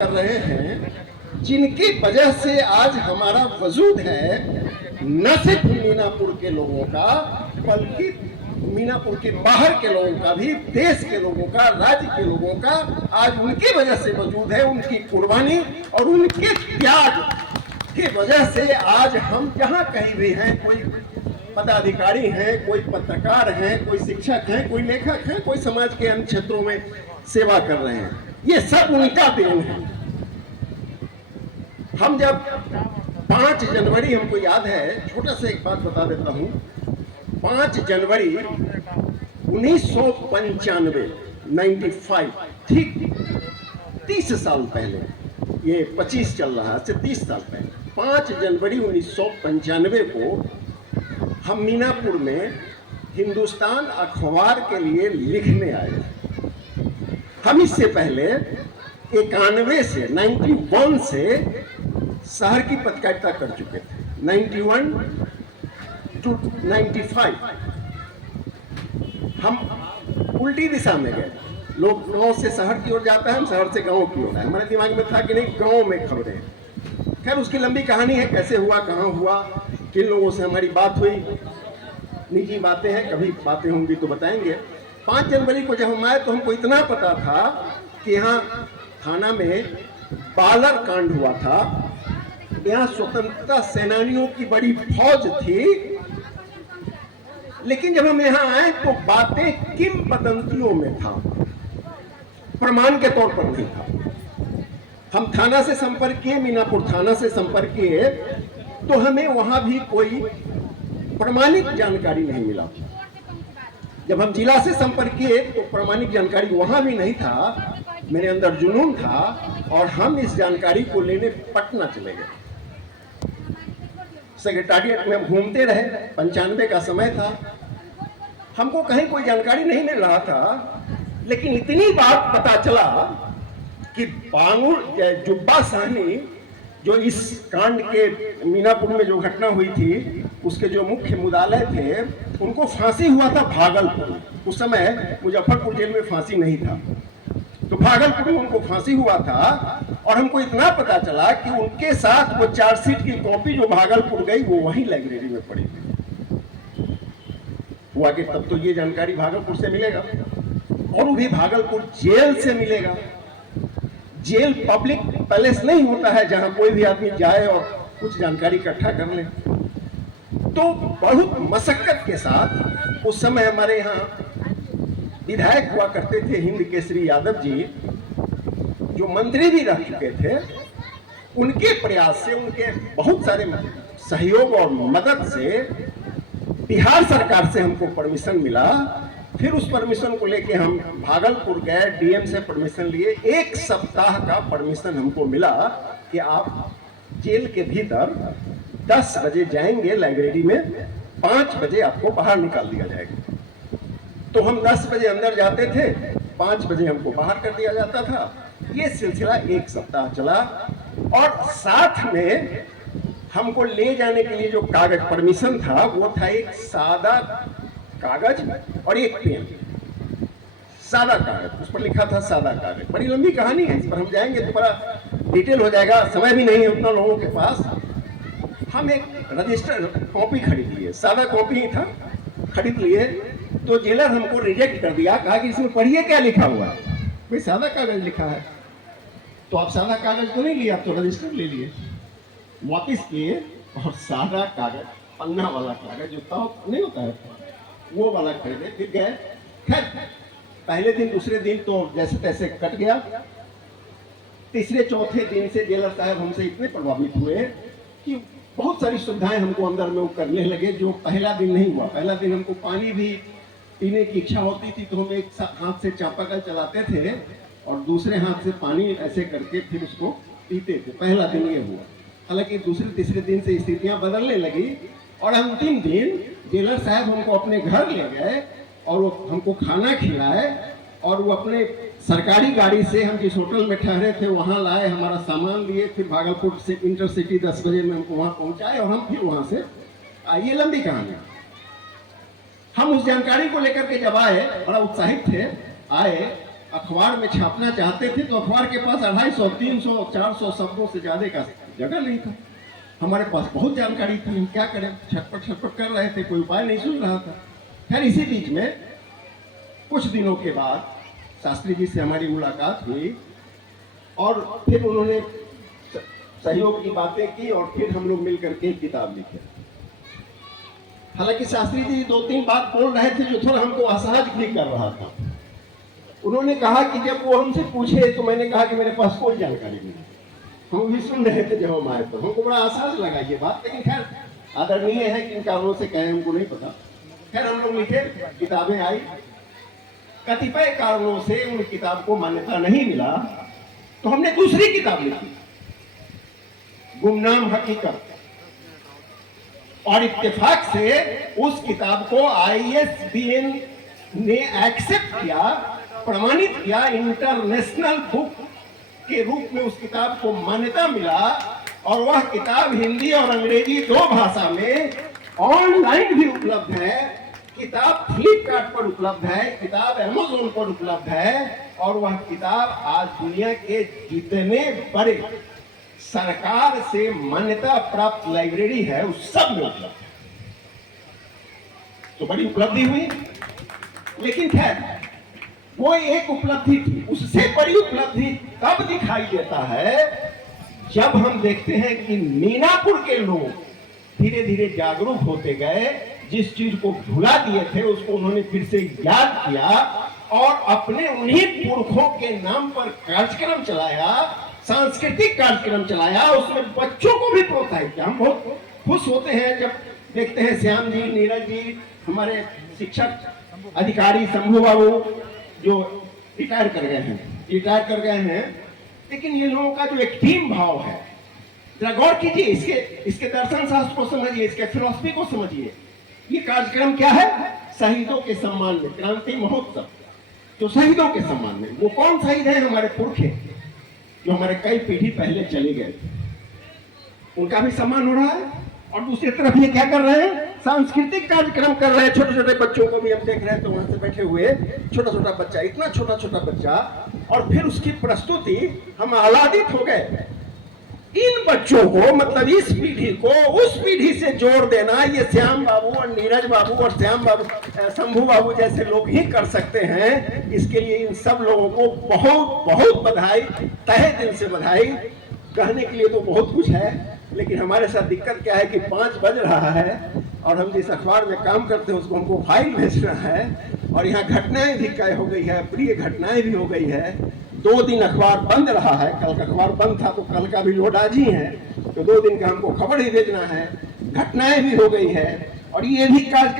कर रहे हैं, जिनकी वजह से आज हमारा वजूद है, न सिर्फ मीनापुर के लोगों का बल्कि मीनापुर के बाहर के लोगों का भी, देश के लोगों का, राज्य के लोगों का आज उनकी वजह से वजूद है। उनकी कुर्बानी और उनके त्याग की वजह से आज हम जहां कहीं भी हैं, कोई पदाधिकारी हैं, कोई पत्रकार हैं, कोई शिक्षक हैं, कोई लेखक हैं, कोई समाज के अन्य क्षेत्रों में सेवा कर रहे हैं, ये सब उनका देन है। हम जब 5 जनवरी, हमको याद है, छोटा सा एक बात बता देता हूं, 5 जनवरी 1995, 95, ठीक 30 साल पहले, ये 25 चल रहा है, 30 साल पहले, 5 जनवरी 1995 को हम मीनापुर में हिंदुस्तान अखबार के लिए लिखने आए। हम इससे पहले 91 से 91 से शहर की पत्रकारिता कर चुके थे, 91 टू 95 हम उल्टी दिशा में गए। लोग गांव से शहर की ओर जाता है, हम शहर से गांव की ओर आए। हमारे दिमाग में था कि नहीं, गांव में खबरें। खैर उसकी लंबी कहानी है, कैसे हुआ, कहाँ हुआ, किन लोगों से हमारी बात हुई, निजी बातें हैं, कभी बातें होंगी तो बताएंगे। 5 जनवरी को जब हम आए तो हमको इतना पता था कि यहाँ थाना में बालर कांड हुआ था, यहाँ स्वतंत्रता सेनानियों की बड़ी फौज थी। लेकिन जब हम यहाँ आए तो बातें किंवदंतियों में था, प्रमाण के तौर पर नहीं था। हम थाना से संपर्क किए, मीनापुर थाना से संपर्क किए, तो हमें वहां भी कोई प्रमाणिक जानकारी नहीं मिला। जब हम जिला से संपर्क किए तो प्रमाणिक जानकारी वहां भी नहीं था। मेरे अंदर जुनून था और हम इस जानकारी को लेने पटना चले गए। सेक्रेटारिएट में हम घूमते रहे, 95 का समय था, हमको कहीं कोई जानकारी नहीं मिल रहा था। लेकिन इतनी बात पता चला कि बांगुर जुब्बा साहनी, जो इस कांड के मीनापुर में जो घटना हुई थी, उसके जो मुख्य मुदालय थे, उनको फांसी हुआ था भागलपुर। उस समय मुजफ्फरपुर जेल में फांसी नहीं था, तो भागलपुर में उनको फांसी हुआ था। और हमको इतना पता चला कि उनके साथ वो चार्जशीट की कॉपी जो भागलपुर गई, वो वहीं लाइब्रेरी में पड़ी थी। हुआ कि तब तो ये जानकारी भागलपुर से मिलेगा, और वो भी भागलपुर जेल से मिलेगा। जेल पब्लिक पैलेस नहीं होता है जहां कोई भी आदमी जाए और कुछ जानकारी इकट्ठा कर ले। तो बहुत मशक्कत के साथ उस समय हमारे यहाँ विधायक हुआ करते थे हिंद केसरी यादव जी, जो मंत्री भी रह चुके थे। उनके प्रयास से, उनके बहुत सारे सहयोग और मदद से बिहार सरकार से हमको परमिशन मिला। फिर उस परमिशन को लेके हम भागलपुर गए, डीएम से परमिशन लिए। 1 सप्ताह का परमिशन हमको मिला कि आप जेल के भीतर 10 बजे जाएंगे लाइब्रेरी में, 5 बजे आपको बाहर निकाल दिया जाएगा। तो हम 10 बजे अंदर जाते थे, 5 बजे हमको बाहर कर दिया जाता था। ये सिलसिला 1 सप्ताह चला। और साथ में हमको ले जाने के लिए जो कागज परमिशन था, वो था एक सादा कागज और एक पेन। सादा कागज, उस पर लिखा था सादा कागज। बड़ी लंबी कहानी है, इस पर हम जाएंगे तो बड़ा डिटेल हो जाएगा, समय भी नहीं है उतना लोगों के पास। हम एक रजिस्टर कॉपी खरीद लिए, सादा कॉपी ही था, खरीद लिए। तो जेलर हमको रिजेक्ट कर दिया, कहा कि इसमें पढ़िए क्या लिखा हुआ है, भाई सादा कागज लिखा है। तो आप सादा कागज तो नहीं लिए, आप तो रजिस्टर ले लिए। वापिस किए और सादा कागज, पन्ना वाला कागज जो नहीं होता है, वो वाला खरीदे। फिर गए। खैर पहले दिन दूसरे दिन तो जैसे तैसे कट गया। तीसरे चौथे दिन से जेलर साहब हमसे इतने प्रभावित हुए कि बहुत सारी सुविधाएं हमको अंदर में वो करने लगे, जो पहला दिन नहीं हुआ। पहला दिन हमको पानी भी पीने की इच्छा होती थी तो हम एक हाथ से चापाकल चलाते थे और दूसरे हाथ से पानी ऐसे करके फिर उसको पीते थे। पहला दिन ये हुआ। हालांकि दूसरे तीसरे दिन से स्थितियां बदलने लगी और अंतिम दिन जेलर साहब हमको अपने घर ले गए और वो हमको खाना खिलाए और वो अपने सरकारी गाड़ी से, हम जिस होटल में ठहरे थे वहाँ लाए, हमारा सामान लिए। फिर भागलपुर से इंटरसिटी 10 बजे में हमको वहाँ पहुँचाए और हम फिर वहाँ से आइए। लंबी कहानी। हम उस जानकारी को लेकर के जब आए, बड़ा उत्साहित थे, आए अखबार में छापना चाहते थे तो अखबार के पास 250, 300, 400 शब्दों से ज्यादा का जगह नहीं था। हमारे पास बहुत जानकारी थी, हम क्या करें, छटपट कर रहे थे, कोई उपाय नहीं सुन रहा था। खैर इसी बीच में कुछ दिनों के बाद शास्त्री जी से हमारी मुलाकात हुई और फिर उन्होंने सहयोग की बातें की और फिर हम लोग मिलकर के किताब लिखे। हालांकि शास्त्री जी 2-3 बात बोल रहे थे जो थोड़ा हमको असहज भी कर रहा था। उन्होंने कहा कि जब वो हमसे पूछे तो मैंने कहा कि मेरे पास कोई जानकारी नहीं। हम भी सुन रहे थे जब हम आए तो हमको बड़ा असहज लगा ये बात, लेकिन खैर आदरणीय है, किन कारणों से कहे हमको नहीं पता। खैर हम लोग लिखे, किताबें आई। कतिपय कारणों से उन किताब को मान्यता नहीं मिला तो हमने दूसरी किताब लिखी, गुमनाम हकीकत, और इत्तेफाक से उस किताब को ISBN ने एक्सेप्ट किया, प्रमाणित किया, इंटरनेशनल बुक के रूप में उस किताब को मान्यता मिला। और वह किताब हिंदी और अंग्रेजी 2 भाषा में ऑनलाइन भी उपलब्ध है। किताब फ्लिपकार्ट पर उपलब्ध है, किताब अमेज़न पर उपलब्ध है, और वह किताब आज दुनिया के जितने बड़े सरकार से मान्यता प्राप्त लाइब्रेरी है उस सब में उपलब्ध है। तो बड़ी उपलब्धि हुई। लेकिन खैर वो एक उपलब्धि थी, उससे बड़ी उपलब्धि तब दिखाई देता है जब हम देखते हैं कि मीनापुर के लोग धीरे धीरे जागरूक होते गए, जिस चीज को भुला दिए थे उसको उन्होंने फिर से याद किया और अपने उन्हीं पुरखों के नाम पर कार्यक्रम चलाया, सांस्कृतिक कार्यक्रम चलाया, उसमें बच्चों को भी प्रोत्साहित किया। हम बहुत खुश होते हैं जब देखते हैं श्याम जी, नीरज जी, हमारे शिक्षक अधिकारी शंभू बाबू जो रिटायर कर गए हैं, लेकिन ये लोगों का जो एक टीम भाव है, जरा गौर कीजिए, इसके दर्शन शास्त्र को समझिए, इसके फिलॉसफी को समझिए। ये कार्यक्रम क्या है? शहीदों के सम्मान में क्रांति महोत्सव, जो शहीदों के सम्मान में, वो कौन शहीद है? हमारे पुरखे जो हमारे कई पीढ़ी पहले चले गए, उनका भी सम्मान हो रहा है। और दूसरी तरफ ये क्या कर रहे हैं? सांस्कृतिक कार्यक्रम कर रहे हैं। छोटे छोटे बच्चों को भी हम देख रहे हैं, तो वहां से बैठे हुए छोटा छोटा बच्चा, इतना छोटा छोटा बच्चा, और फिर उसकी प्रस्तुति, हम आह्लादित हो गए। इन बच्चों को, मतलब इस पीढ़ी को उस पीढ़ी से जोड़ देना, ये श्याम बाबू और नीरज बाबू और श्याम बाबू, शंभू बाबू जैसे लोग ही कर सकते हैं। इसके लिए इन सब लोगों को बहुत बहुत बधाई, तहे दिल से बधाई। कहने के लिए तो बहुत कुछ है, लेकिन हमारे साथ दिक्कत क्या है कि 5 बज रहा है और हम जिस अखबार में काम करते हैं उसको हमको फाइल भेजना है, और यहाँ घटनाएं भी तय हो गई है, प्रिय घटनाएं भी हो गई है। 2 दिन अखबार बंद रहा है, कल का अखबार बंद था तो कल का भी लोड आज ही है, तो 2 दिन का हमको खबर ही भेजना है, घटनाएं भी हो गई है, और ये भी कार्यक्रम